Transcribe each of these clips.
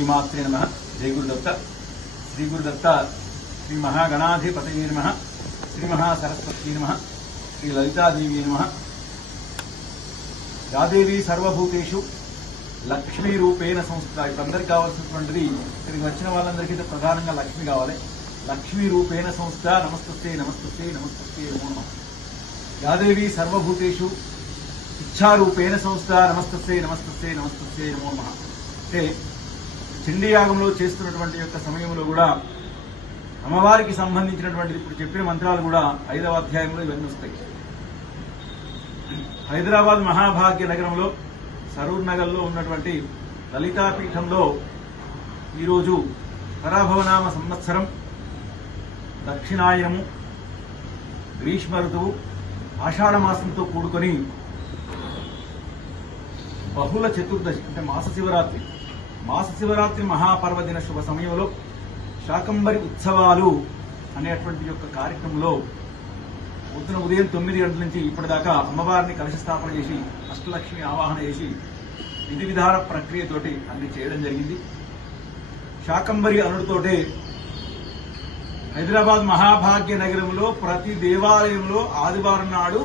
श्रीमात्रे नमः। जय गुरुदत्त। श्री गुरुदत्त श्री महागणाधिपतये नमः। श्री महासरस्वती नमः। श्री ललितादेवी नमः। यादेवी सर्वभूतेषु लक्ष्मी रूपेण संस्थिता। इप्पुडंदरिकी कावाल्सिनटुवंटिदि इక్కడికి వచ్చిన వాళ్ళందరికీ ప్రధానంగా లక్ష్మి కావాలి। लक्ष्मी रूपेण संस्थिता। नमस्तुते नमस्तुते नमस्तुते नमो नमः। यादेवी सर्वभूतेषु इच्छारूपेण संस्थिता। नमस्तुते नमस्तुते नमस्तुते नमो नमः। అంటే చండీ యాగంలో చేస్తున్నటువంటి యొక్క సమయంలో కూడా అమ్మవారికి సంబంధించినటువంటి ఇప్పుడు చెప్పిన మంత్రాలు కూడా 5వ అధ్యాయంలో ఇవన్నీ వస్తాయి। హైదరాబాద్ మహాభాగ్య నగరంలో సరూర్ నగర్లో ఉన్నటువంటి లలితాపీఠంలో ఈరోజు పరాభవనామ సంవత్సరం దక్షిణాయనము గ్రీష్మ ఋతువు ఆషాఢ మాసంతో కూడుకొని బహుళ చతుర్దశి అంటే మాస శివరాత్రి మహాపర్వదిన శుభ సమయంలో శాకంబరి ఉత్సవాలు అనేటువంటి యొక్క కార్యక్రమంలో ఉదయం 9 గంటల నుంచి ఇప్పటిదాకా అమ్మవారిని కలశ స్థాపన చేసి అష్టలక్ష్మి ఆవాహన చేసి విధి విధాన ప్రక్రియతోటి అన్ని చేయడం జరిగింది। శాకంబరి అనుడితోటే హైదరాబాద్ మహాభాగ్య నగరంలో ప్రతి దేవాలయంలో ఆదివారం నాడు,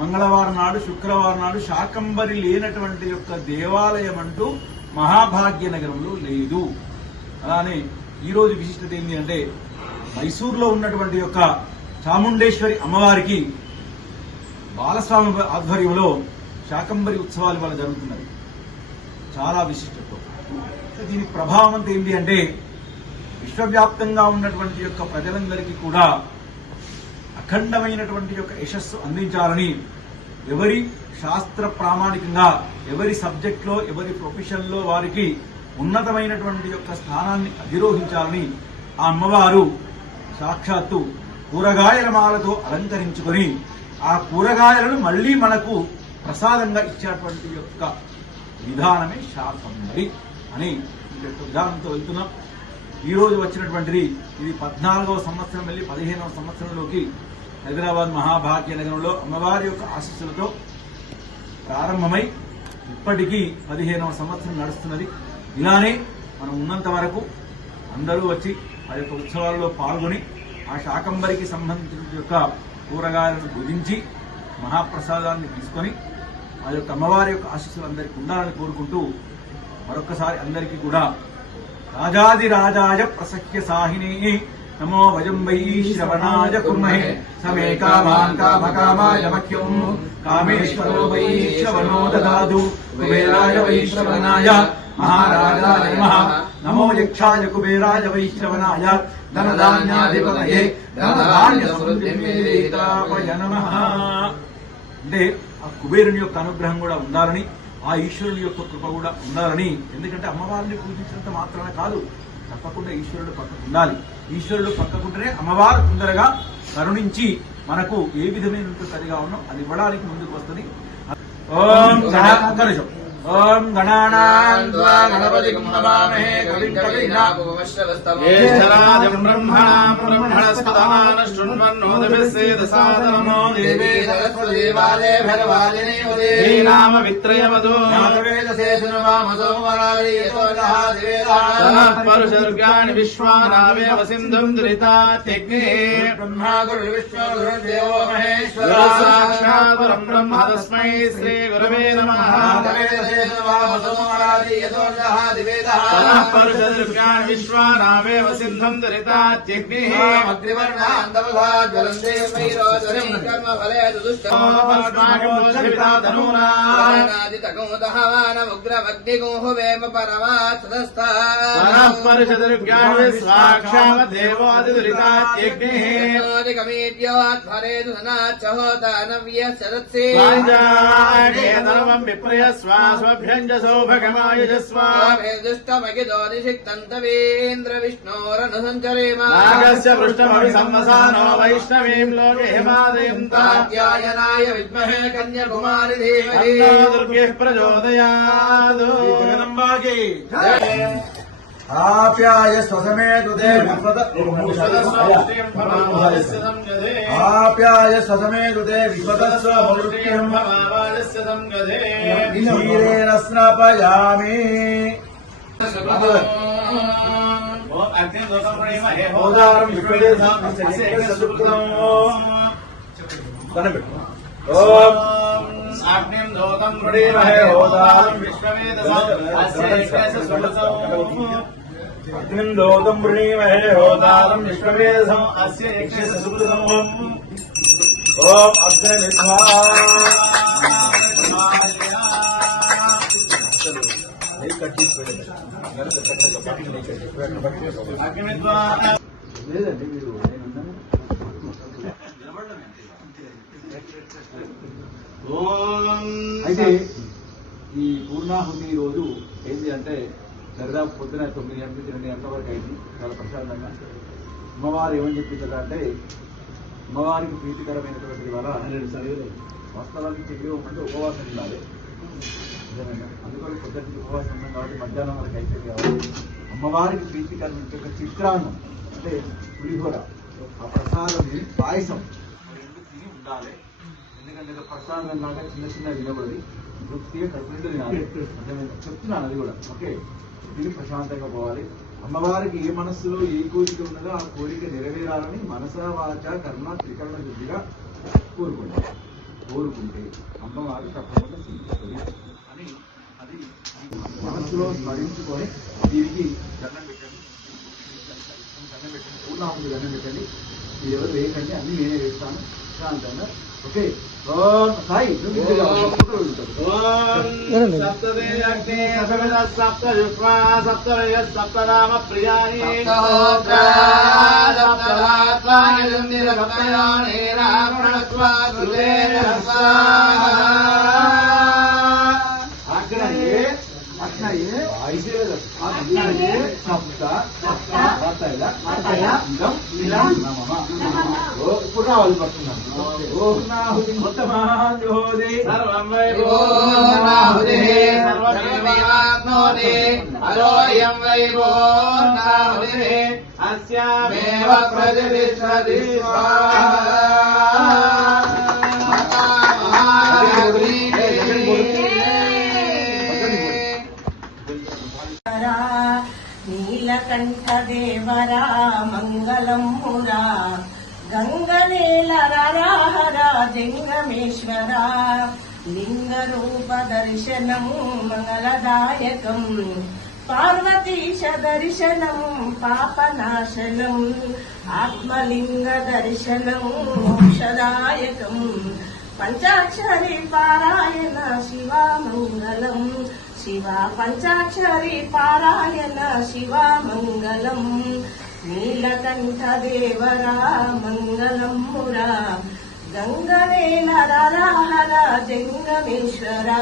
మంగళవారం నాడు, శుక్రవారం నాడు శాకంబరి లేనటువంటి యొక్క దేవాలయం అంటూ మహాభాగ్య నగరంలో లేదు। అలానే ఈరోజు విశిష్టత ఏంటి అంటే మైసూరులో ఉన్నటువంటి యొక్క చాముండేశ్వరి అమ్మవారికి బాలస్వామి ఆధ్వర్యంలో శాకంబరి ఉత్సవాలు ఇవాళ జరుగుతున్నాయి। చాలా విశిష్టత। దీని ప్రభావం అంతా ఏంటి అంటే విశ్వవ్యాప్తంగా ఉన్నటువంటి యొక్క ప్రజలందరికీ కూడా అఖండమైనటువంటి యొక్క యశస్సు అందించాలని, ఎవరి శాస్త్ర ప్రామాణికంగా ఎవరి సబ్జెక్ట్లో ఎవరి ప్రొఫెషన్లో వారికి ఉన్నతమైనటువంటి యొక్క స్థానాన్ని అధిరోహించాలని ఆ అమ్మవారు సాక్షాత్తు కూరగాయల మాలతో అలంకరించుకొని ఆ కూరగాయలను మళ్లీ మనకు ప్రసాదంగా ఇచ్చేటువంటి యొక్క విధానమే శాకంబరి అని విధానంతో వెళ్తున్నాం। ఈ రోజు వచ్చినటువంటిది ఇది 14వ సంవత్సరం వెళ్ళి 15వ సంవత్సరంలోకి హైదరాబాద్ మహాభాగ్య నగరంలో అమ్మవారి యొక్క ఆశీస్సులతో ప్రారంభమై ఇప్పటికీ 15వ సంవత్సరం నడుస్తున్నది। ఇలానే మనం ఉన్నంత వరకు అందరూ వచ్చి ఆ యొక్క ఉత్సవాల్లో పాల్గొని ఆ శాకంబరికి సంబంధించిన యొక్క కూరగాయలను భుజించి మహాప్రసాదాన్ని తీసుకొని ఆ యొక్క అమ్మవారి యొక్క ఆశీస్సులు అందరికీ ఉండాలని కోరుకుంటూ మరొక్కసారి అందరికీ కూడా రాజాదిరాజాయ ప్రసఖ్య సాహిని నమో వయం వై శ్రవణాయ కుర్మహే సమే కామాన్ కామకామాయ మఖ్యం కామేశ్వరో వై శ్రవణో దదాతు కుబేరాయ వై శ్రవణాయ మహారాజాయ నమః నమో యక్షాయ కుబేరాయ వై శ్రవణాయ ధనధాన్యాధిపతయే ధనధాన్య సమృద్ధిమేతాపయ నమః। అంటే ఆ కుబేరుని యొక్క అనుగ్రహం కూడా ఉండాలని, ఆ ఈశ్వరుని యొక్క కృప కూడా ఉండాలని। ఎందుకంటే అమ్మవారిని పూజించినంత మాత్రమే కాదు, తప్పకుండా ఈశ్వరుడు పక్కకు ఉండాలి। ఈశ్వరుడు పక్కకుంటేనే అమ్మవారు తొందరగా కరుణించి మనకు ఏ విధమైనటువంటి సరిగా ఉన్నాం అది ఇవ్వడానికి ముందుకు వస్తుంది। ఓం గణానాం గణపతిం నమామహే కవిం కవీనాముపమశ్రవస్తమో జ్యేష్ఠరాజం బ్రహ్మణాం బ్రహ్మణస్పదాన శృణ్వన్నోదభిస్సేదసాదనమో దేవీ సరస్వదేవాలే భగవాలినే వదే శ్రీనామ విత్రయవదో జ్ఞాతవేదశేషనువామసో వరాలీయతోజః దివేదః పరుషదుర్గాణి విశ్వానావేవ సింధుం దురితాత్యగ్నే బ్రహ్మా గురు విష్ణు గురుర్దేవో మహేశ్వర సాక్షాత్ పరబ్రహ్మ తస్మై శ్రీ గురవే నమః। విశ్వానావేవ సింధం దురితాత్యగ్నిః స్వాభ్యంజసో భగమాయుజస్వాదుష్టమగిదోనిషిక్తంతవేంద్ర విష్ణోరనుసంచరేమాగస్య పృష్ఠమభి సంవసానో వైష్ణవీం లోకే హిమాదయం తాత్యాయనాయ విద్మహే కన్యాకుమారి ధీమహి దుర్గే ప్రచోదయాత్। జగదంబాకి ఆప్యాయ స్వసమేతుదే ఆప్యాయ స్వసమేతుదే విశ్వతస్వ మృత్యం క్షీరేణ స్నాపయామి। హోదారం ఓం అగ్నిం దోతం ప్రణీమహే హోదారం విశ్వవేదసం అస్య యజ్ఞస్య సుమృతం అగ్నిం దోతం ప్రణీమహే హోదారం విశ్వవేదసం అస్య యజ్ఞస్య సుమృతం ఓం అగ్నిమిత్వా లేదండి మీరు అయితే ఈ పూర్ణాహుతి రోజు ఏంటి అంటే దాదాపు పొద్దున 9 గంటల నుంచి 2 గంటల వరకు అయింది. చాలా ప్రశాంతంగా అమ్మవారు ఏమని చెప్పింది అంటే అమ్మవారికి ప్రీతికరమైనటువంటి వల్ల వాస్తవానికి తెలియమంటే ఉపవాసం ఉండాలి. అందుకని పొద్దున్నకి ఉపవాసం ఉన్నాం కాబట్టి మధ్యాహ్నం వరకు అయిపోయింది కాబట్టి అమ్మవారికి ప్రీతికరమైన ఒక చిత్రాన్నం అంటే పులిహోర ఆ ప్రసాదం పాయసం రెండు తిని ఉండాలి. ఎందుకంటే ప్రసాదం లాగా చిన్న చిన్న వినబడి వృత్తిగా కడుపునిండు తినాలి. అంటే నేను చెప్తున్నాను అది కూడా ఓకే. తిని ప్రశాంతంగా పోవాలి. అమ్మవారికి ఏ మనస్సులో ఏ కోరిక ఉన్నదో ఆ కోరిక నెరవేరాలని మనసా వాచ కర్మ త్రికరణ శుద్ధిగా కోరుకుంటే అమ్మవారు తప్పకుండా సిద్ధిస్తుంది అని అది మనస్సులో స్మరించుకొని దీనికి దండం పెట్టండి. పూర్ణాహుతి దండం పెట్టండి. ఇది ఎవరు వేయకండి, అన్ని నేనే వేస్తాను శాంతంగా ఓకే. సాయి సప్తనామ ప్రియాణి ఇప్పుడు రావాలి పడుతున్నాను. పూర్ణాహుతి మొత్తమాహోది సర్వం వై పూర్ణాహుతి సర్వమేవాప్నోతి అరోయం వై పూర్ణాహుతి అస్యామేవ ప్రతిష్ఠతి నీలకంఠదేవరా మంగళమురా గంగనేల రాహరా జంగమేశ్వరా లింగరూప దర్శనం మంగళదాయకం పార్వతీశ దర్శనం పాపనాశనం ఆత్మలింగ దర్శనం మోక్షదాయకం పంచాక్షరి పారాయణ శివామంగళం శివ పంచాక్షరి పారాయణ శివామంగళం నీలకంఠదేవరా మంగళమురా గంగవేల రాహర జంగమేశ్వరా